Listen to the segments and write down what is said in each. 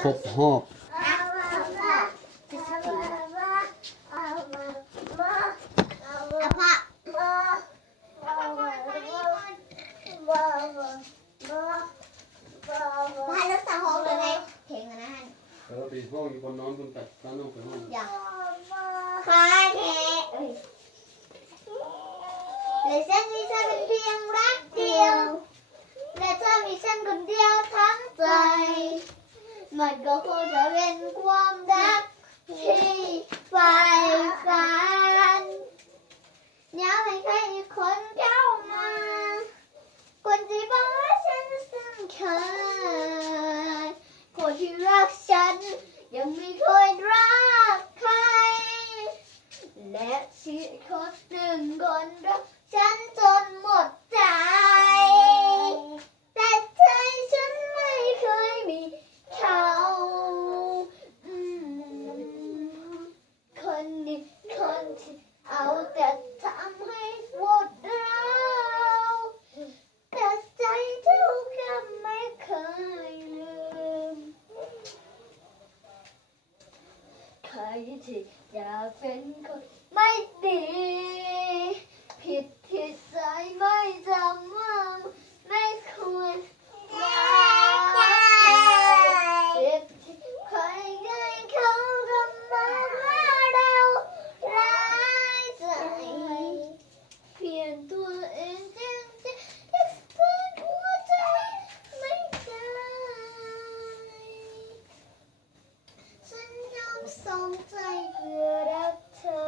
ครบหอบไปห้องอยู่บนนอนบนตัดตั้งนอกไปห้องคาเทและฉันมีเธอเป็นเพียงรักเดียวและเธอมีฉันคนเดียวทั้งใจมันก็คงจะเป็นความรักที่ใฝ่ฝันอยากให้ใครอีกคนเข้ามาคนที่บอกว่าฉันสำคัญคนที่รักฉันยังไม่เคยรักใครและชีวิตคนหนึ่งคนรักฉันจนหมดใจแต่ใจฉันไม่เคยมีเขาคนนี้คนที่เอาแต่ทำให้ปวดร้าวแต่ใจเท่ากับไม่เคยลืมใครที่อยากเป็นคนไม่ดีผิดที่ใจไม่จำว่าไม่ควรรักใครเจ็บที่ใครให้เขาทำมาว่าเราร้ายใจเปลี่ยนตัวเองจริงๆที่เปิดหัวใจไม่ได้ฉันยอมส่งใจเพื่อรักเธอ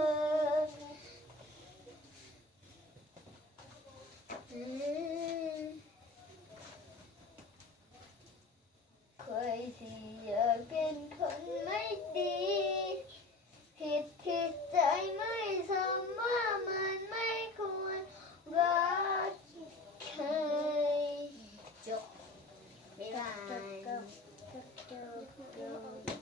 ใครที่อยากเป็นคนไม่ดีผิดที่ใจไม่ทำว่ามันไม่ควรรักใครจบบ๊ายบาย